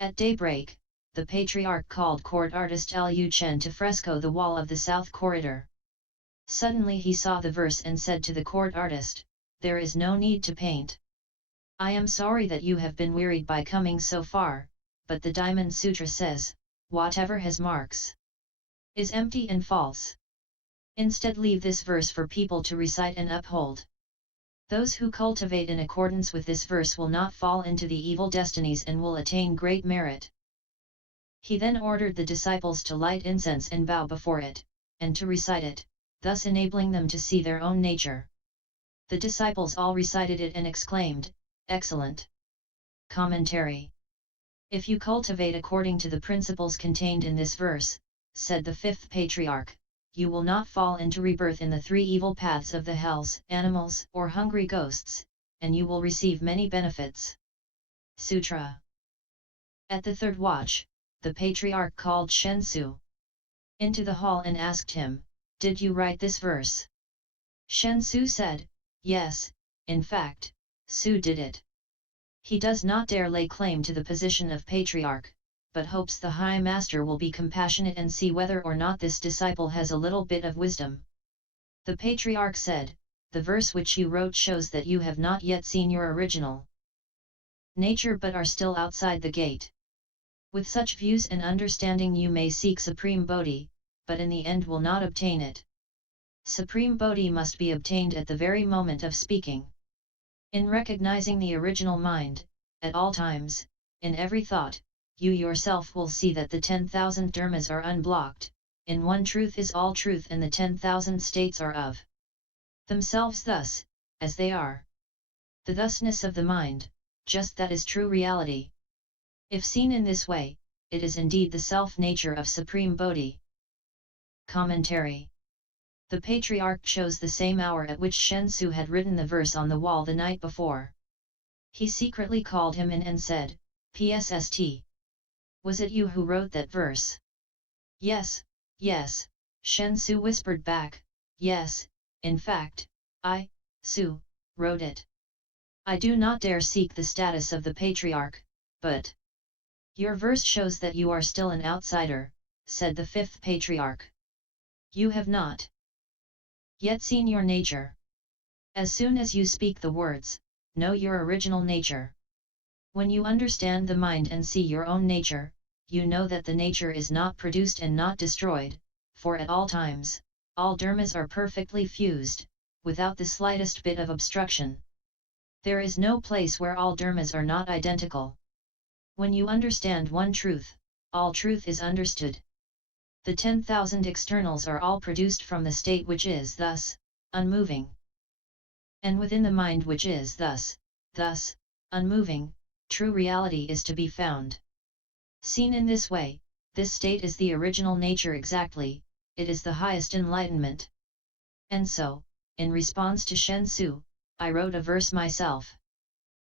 At daybreak, the patriarch called court artist Liu Chen to fresco the wall of the south corridor. Suddenly he saw the verse and said to the court artist, "There is no need to paint. I am sorry that you have been wearied by coming so far, but the Diamond Sutra says, whatever has marks is empty and false. Instead leave this verse for people to recite and uphold. Those who cultivate in accordance with this verse will not fall into the evil destinies and will attain great merit." He then ordered the disciples to light incense and bow before it, and to recite it, thus enabling them to see their own nature. The disciples all recited it and exclaimed, "Excellent!" Commentary. If you cultivate according to the principles contained in this verse, said the Fifth Patriarch, you will not fall into rebirth in the three evil paths of the hells, animals, or hungry ghosts, and you will receive many benefits. Sutra. At the third watch, the Patriarch called Shen Su into the hall and asked him, "Did you write this verse?" Shen Su said, "Yes, in fact, Su did it." He does not dare lay claim to the position of Patriarch, but hopes the High Master will be compassionate and see whether or not this disciple has a little bit of wisdom. The Patriarch said, "The verse which you wrote shows that you have not yet seen your original nature but are still outside the gate. With such views and understanding you may seek Supreme Bodhi, but in the end will not obtain it. Supreme Bodhi must be obtained at the very moment of speaking. In recognizing the original mind, at all times, in every thought, you yourself will see that the 10,000 dharmas are unblocked, in one truth is all truth and the 10,000 states are of themselves thus, as they are. The thusness of the mind, just that is true reality. If seen in this way, it is indeed the self-nature of Supreme Bodhi." Commentary. The Patriarch chose the same hour at which Shen Su had written the verse on the wall the night before. He secretly called him in and said, "Psst. Was it you who wrote that verse?" "Yes, yes," Shen Su whispered back, "Yes, in fact, I, Su, wrote it. I do not dare seek the status of the Patriarch, but your verse shows that you are still an outsider," said the Fifth Patriarch. "You have not yet seen your nature. As soon as you speak the words, know your original nature. When you understand the mind and see your own nature, you know that the nature is not produced and not destroyed, for at all times, all dharmas are perfectly fused, without the slightest bit of obstruction. There is no place where all dharmas are not identical. When you understand one truth, all truth is understood. The 10,000 externals are all produced from the state which is thus, unmoving. And within the mind which is thus, unmoving, true reality is to be found. Seen in this way, this state is the original nature exactly, it is the highest enlightenment. And so, in response to Shen Su, I wrote a verse myself.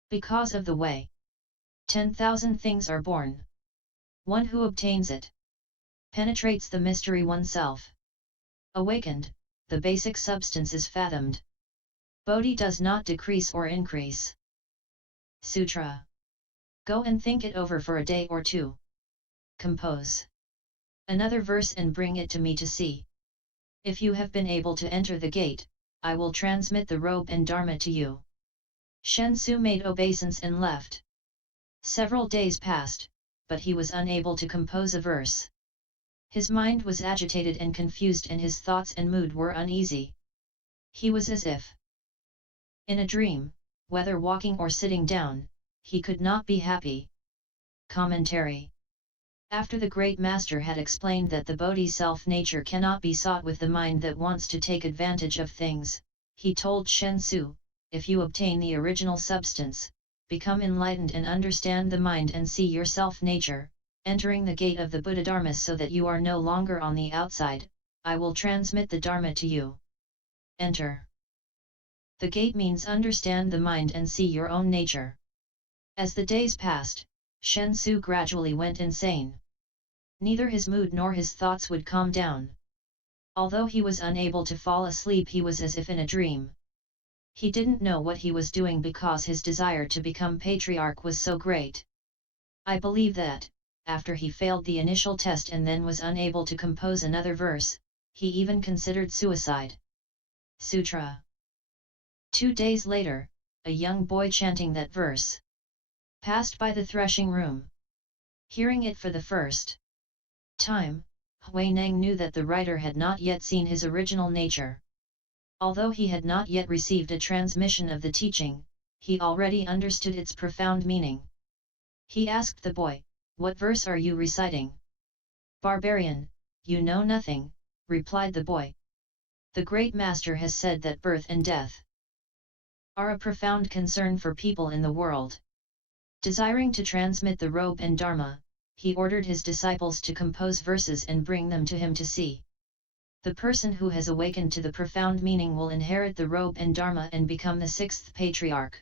Because of the way 10,000 things are born. One who obtains it penetrates the mystery oneself. Awakened, the basic substance is fathomed. Bodhi does not decrease or increase. Sutra. Go and think it over for a day or two. Compose another verse and bring it to me to see. If you have been able to enter the gate, I will transmit the robe and dharma to you." Shen Su made obeisance and left. Several days passed, but he was unable to compose a verse. His mind was agitated and confused and his thoughts and mood were uneasy. He was as if in a dream, whether walking or sitting down, he could not be happy. Commentary. After the Great Master had explained that the Bodhi self-nature cannot be sought with the mind that wants to take advantage of things, he told Shen Su, "If you obtain the original substance, become enlightened and understand the mind and see your self-nature, entering the gate of the Buddha Dharma so that you are no longer on the outside, I will transmit the Dharma to you. Enter. The gate means understand the mind and see your own nature." As the days passed, Shen Su gradually went insane. Neither his mood nor his thoughts would calm down. Although he was unable to fall asleep, he was as if in a dream. He didn't know what he was doing because his desire to become patriarch was so great. I believe that, after he failed the initial test and then was unable to compose another verse, he even considered suicide. Sutra. 2 days later, a young boy chanting that verse passed by the threshing room. Hearing it for the first time, Hui Neng knew that the writer had not yet seen his original nature. Although he had not yet received a transmission of the teaching, he already understood its profound meaning. He asked the boy, "What verse are you reciting?" "Barbarian, you know nothing," replied the boy. "The great master has said that birth and death are a profound concern for people in the world." Desiring to transmit the rope and dharma, he ordered his disciples to compose verses and bring them to him to see. The person who has awakened to the profound meaning will inherit the robe and dharma and become the sixth patriarch.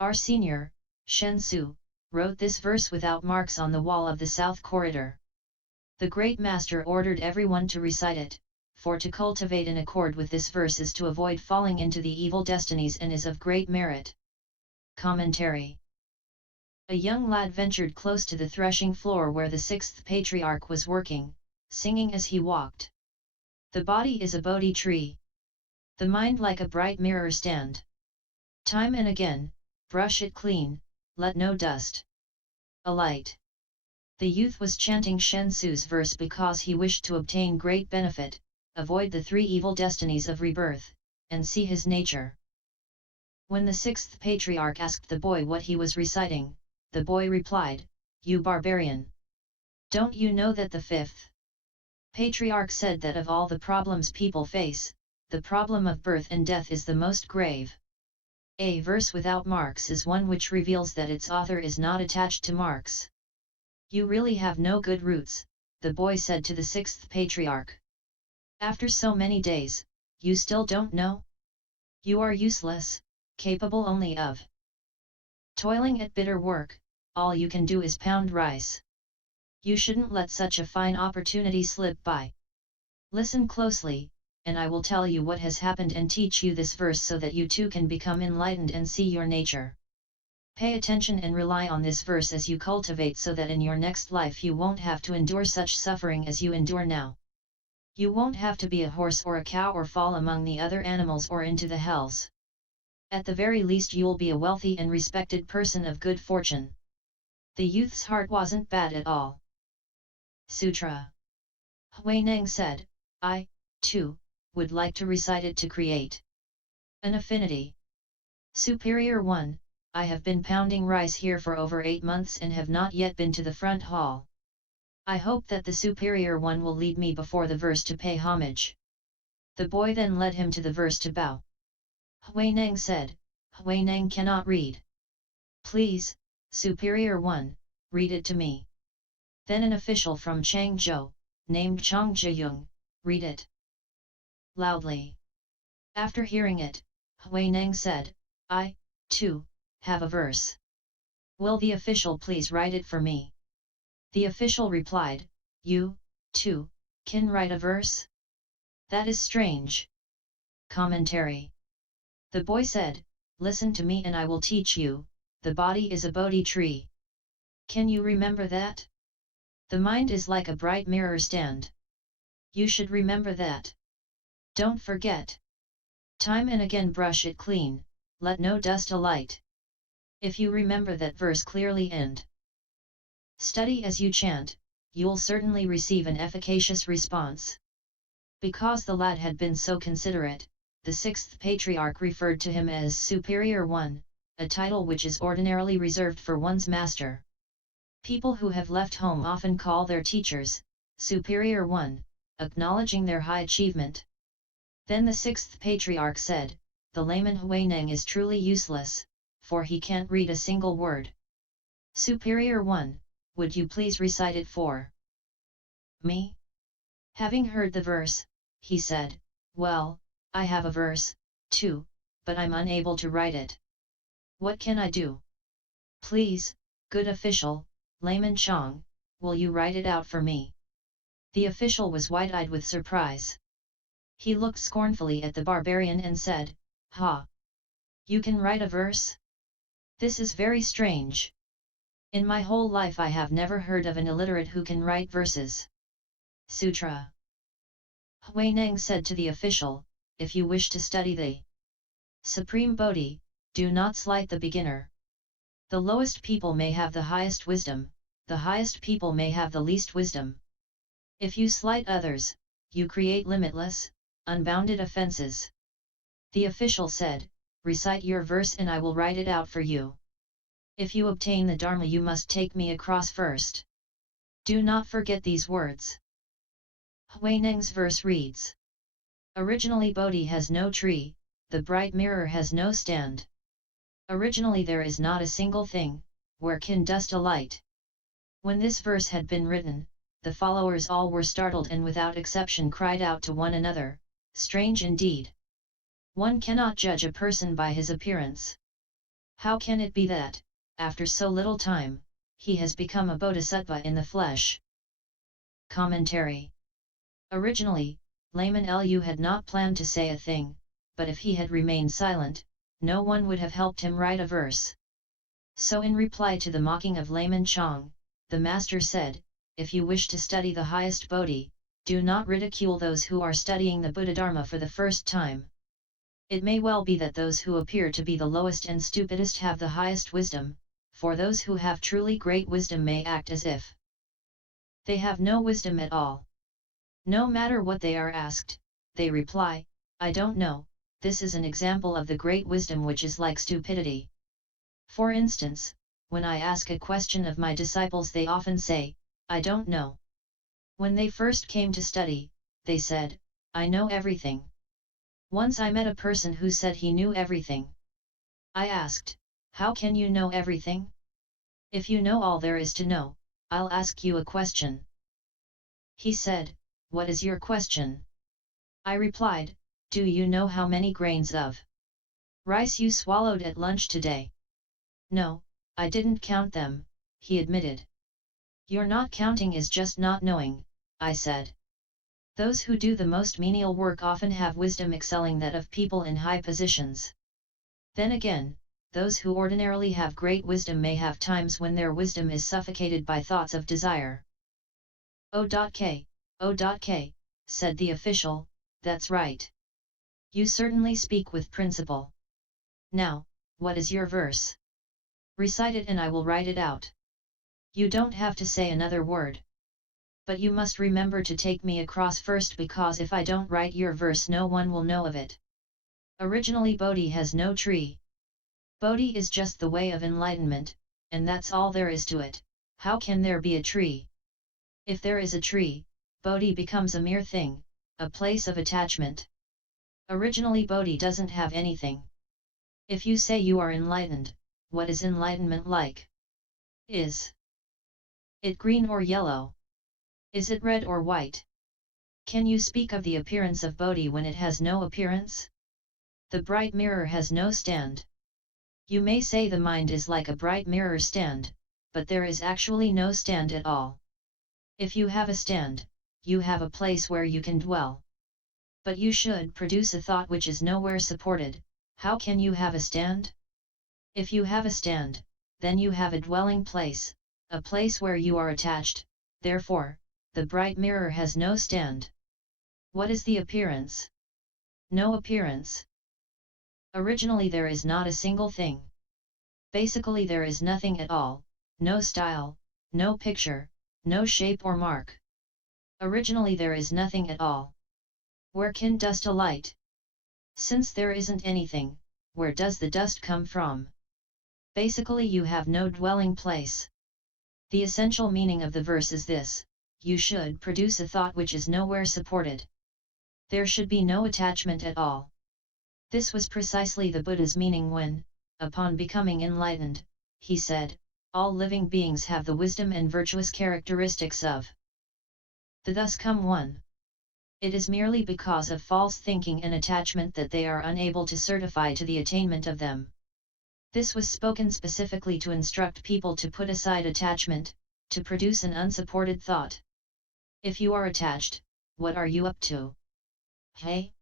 Our senior, Shen Su, wrote this verse without marks on the wall of the south corridor. The great master ordered everyone to recite it, for to cultivate in accord with this verse is to avoid falling into the evil destinies and is of great merit. Commentary. A young lad ventured close to the threshing floor where the sixth patriarch was working, singing as he walked. The body is a Bodhi tree. The mind like a bright mirror stand. Time and again, brush it clean, let no dust alight. The youth was chanting Shen Su's verse because he wished to obtain great benefit, avoid the 3 evil destinies of rebirth, and see his nature. When the sixth patriarch asked the boy what he was reciting, the boy replied, "You barbarian! Don't you know that the fifth Patriarch said that of all the problems people face, the problem of birth and death is the most grave. A verse without marks is one which reveals that its author is not attached to marks. You really have no good roots," the boy said to the sixth patriarch. "After so many days, you still don't know? You are useless, capable only of toiling at bitter work, all you can do is pound rice. You shouldn't let such a fine opportunity slip by. Listen closely, and I will tell you what has happened and teach you this verse so that you too can become enlightened and see your nature. Pay attention and rely on this verse as you cultivate so that in your next life you won't have to endure such suffering as you endure now. You won't have to be a horse or a cow or fall among the other animals or into the hells. At the very least you'll be a wealthy and respected person of good fortune." The youth's heart wasn't bad at all. Sutra. Hui Neng said, "I, too, would like to recite it to create an affinity." Superior 1, I have been pounding rice here for over 8 months and have not yet been to the front hall. I hope that the Superior 1 will lead me before the verse to pay homage. The boy then led him to the verse to bow. Hui Neng said, "Hui Neng cannot read. Please, Superior 1, read it to me." Then an official from Changzhou, named Chang Zhiyong, read it loudly. After hearing it, Hui Neng said, "I, too, have a verse. Will the official please write it for me?" The official replied, "You, too, can write a verse? That is strange." Commentary. The boy said, "Listen to me and I will teach you, the body is a Bodhi tree. Can you remember that? The mind is like a bright mirror stand. You should remember that. Don't forget. Time and again brush it clean, let no dust alight. If you remember that verse clearly and study as you chant, you'll certainly receive an efficacious response." Because the lad had been so considerate, the sixth patriarch referred to him as Superior 1, a title which is ordinarily reserved for one's master. People who have left home often call their teachers Superior 1, acknowledging their high achievement. Then the sixth patriarch said, "The layman Hui Neng is truly useless, for he can't read a single word. Superior 1, would you please recite it for me?" Having heard the verse, he said, "Well, I have a verse, too, but I'm unable to write it. What can I do? Please, good official, Layman Chang, will you write it out for me?" The official was wide-eyed with surprise. He looked scornfully at the barbarian and said, "Ha! You can write a verse? This is very strange. In my whole life I have never heard of an illiterate who can write verses. Sutra. Huineng said to the official, if you wish to study the Supreme Bodhi, do not slight the beginner. The lowest people may have the highest wisdom, the highest people may have the least wisdom. If you slight others, you create limitless, unbounded offenses. The official said, recite your verse and I will write it out for you. If you obtain the Dharma you must take me across first. Do not forget these words. Huineng's verse reads. Originally Bodhi has no tree, the bright mirror has no stand. Originally there is not a single thing, where can dust alight. When this verse had been written, the followers all were startled and without exception cried out to one another, strange indeed. One cannot judge a person by his appearance. How can it be that, after so little time, he has become a Bodhisattva in the flesh? Commentary. Originally, layman Lu had not planned to say a thing, but if he had remained silent, no one would have helped him write a verse. So in reply to the mocking of layman Chang, the master said, if you wish to study the highest Bodhi, do not ridicule those who are studying the Buddha-dharma for the first time. It may well be that those who appear to be the lowest and stupidest have the highest wisdom, for those who have truly great wisdom may act as if they have no wisdom at all. No matter what they are asked, they reply, I don't know. This is an example of the great wisdom which is like stupidity. For instance, when I ask a question of my disciples they often say, I don't know. When they first came to study, they said, I know everything. Once I met a person who said he knew everything. I asked, how can you know everything? If you know all there is to know, I'll ask you a question. He said, what is your question? I replied, do you know how many grains of rice you swallowed at lunch today? No, I didn't count them, he admitted. Your not counting is just not knowing, I said. Those who do the most menial work often have wisdom excelling that of people in high positions. Then again, those who ordinarily have great wisdom may have times when their wisdom is suffocated by thoughts of desire. O.K., said the official, that's right. You certainly speak with principle. Now, what is your verse? Recite it and I will write it out. You don't have to say another word. But you must remember to take me across first because if I don't write your verse no one will know of it. Originally Bodhi has no tree. Bodhi is just the way of enlightenment, and that's all there is to it. How can there be a tree? If there is a tree, Bodhi becomes a mere thing, a place of attachment. Originally Bodhi doesn't have anything. If you say you are enlightened, what is enlightenment like? Is it green or yellow? Is it red or white? Can you speak of the appearance of Bodhi when it has no appearance? The bright mirror has no stand. You may say the mind is like a bright mirror stand, but there is actually no stand at all. If you have a stand, you have a place where you can dwell. But you should produce a thought which is nowhere supported. How can you have a stand? If you have a stand, then you have a dwelling place, a place where you are attached, therefore, the bright mirror has no stand. What is the appearance? No appearance. Originally there is not a single thing. Basically there is nothing at all, no style, no picture, no shape or mark. Originally there is nothing at all. Where can dust alight? Since there isn't anything, where does the dust come from? Basically you have no dwelling place. The essential meaning of the verse is this: you should produce a thought which is nowhere supported. There should be no attachment at all. This was precisely the Buddha's meaning when, upon becoming enlightened, he said, all living beings have the wisdom and virtuous characteristics of the thus come one. It is merely because of false thinking and attachment that they are unable to certify to the attainment of them. This was spoken specifically to instruct people to put aside attachment, to produce an unsupported thought. If you are attached, what are you up to? Hey?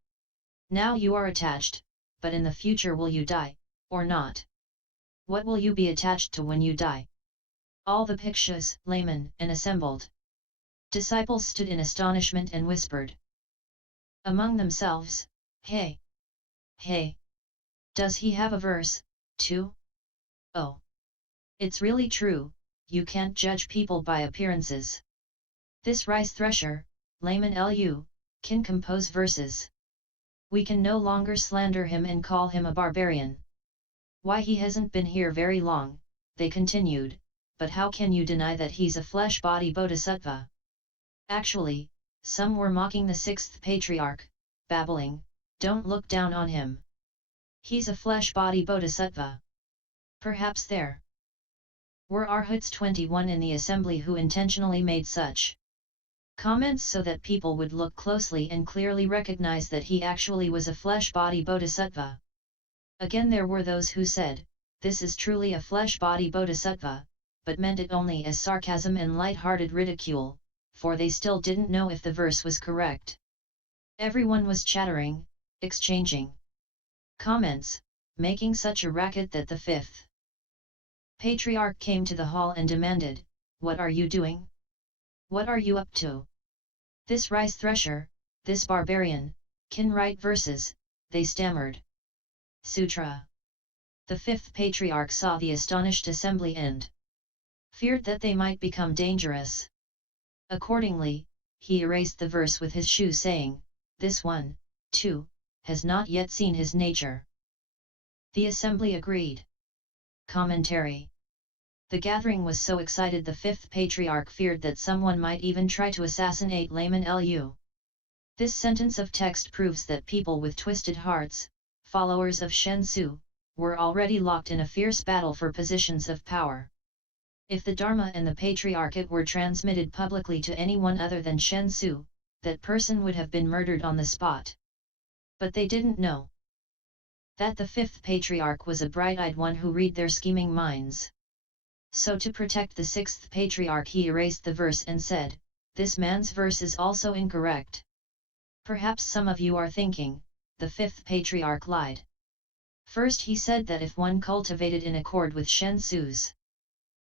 Now you are attached, but in the future will you die, or not? What will you be attached to when you die? All the bhikshus, laymen, and assembled disciples stood in astonishment and whispered among themselves, "Hey! Hey! Does he have a verse, too? Oh! It's really true, you can't judge people by appearances. This rice-thresher, layman Lu, can compose verses. We can no longer slander him and call him a barbarian. Why, he hasn't been here very long," they continued, "but how can you deny that he's a flesh-body bodhisattva?" Actually, some were mocking the Sixth Patriarch, babbling, "Don't look down on him. He's a flesh-body bodhisattva." Perhaps there were arhats 21 in the assembly who intentionally made such comments so that people would look closely and clearly recognize that he actually was a flesh-body bodhisattva. Again there were those who said, "This is truly a flesh-body bodhisattva," but meant it only as sarcasm and lighthearted ridicule, for they still didn't know if the verse was correct. Everyone was chattering, exchanging comments, making such a racket that the Fifth Patriarch came to the hall and demanded, "What are you doing? What are you up to? This rice-thresher, this barbarian, can write verses," they stammered. Sutra. The Fifth Patriarch saw the astonished assembly and feared that they might become dangerous. Accordingly, he erased the verse with his shoe, saying, "This one, too, has not yet seen his nature." The assembly agreed. Commentary. The gathering was so excited the Fifth Patriarch feared that someone might even try to assassinate layman Lu. This sentence of text proves that people with twisted hearts, followers of Shen Su, were already locked in a fierce battle for positions of power. If the Dharma and the Patriarchate were transmitted publicly to anyone other than Shen Su, that person would have been murdered on the spot. But they didn't know that the Fifth Patriarch was a bright-eyed one who read their scheming minds. So to protect the Sixth Patriarch he erased the verse and said, "This man's verse is also incorrect." Perhaps some of you are thinking, the Fifth Patriarch lied. First he said that if one cultivated in accord with Shen Su's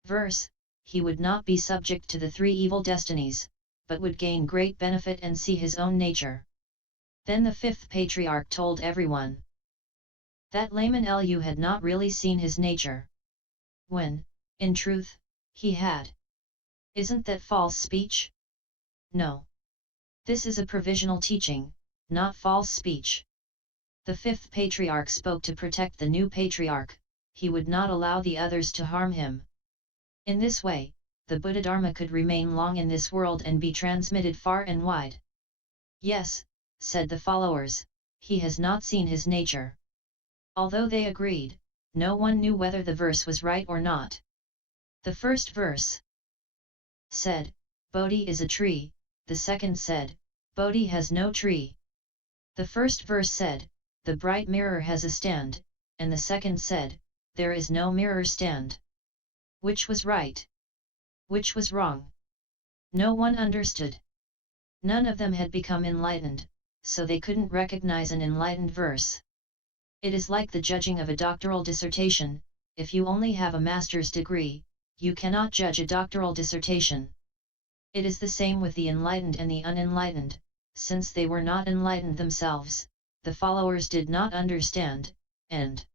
verse, he would not be subject to the three evil destinies, but would gain great benefit and see his own nature. Then the Fifth Patriarch told everyone that layman Lu had not really seen his nature, when, in truth, he had. Isn't that false speech? No. This is a provisional teaching, not false speech. The Fifth Patriarch spoke to protect the new Patriarch, he would not allow the others to harm him. In this way, the Buddha Dharma could remain long in this world and be transmitted far and wide. "Yes," said the followers, "he has not seen his nature." Although they agreed, no one knew whether the verse was right or not. The first verse said, "Bodhi is a tree," the second said, "Bodhi has no tree." The first verse said, "The bright mirror has a stand," and the second said, "There is no mirror stand." Which was right? Which was wrong? No one understood. None of them had become enlightened, so they couldn't recognize an enlightened verse. It is like the judging of a doctoral dissertation. If you only have a master's degree, you cannot judge a doctoral dissertation. It is the same with the enlightened and the unenlightened. Since they were not enlightened themselves, the followers did not understand, and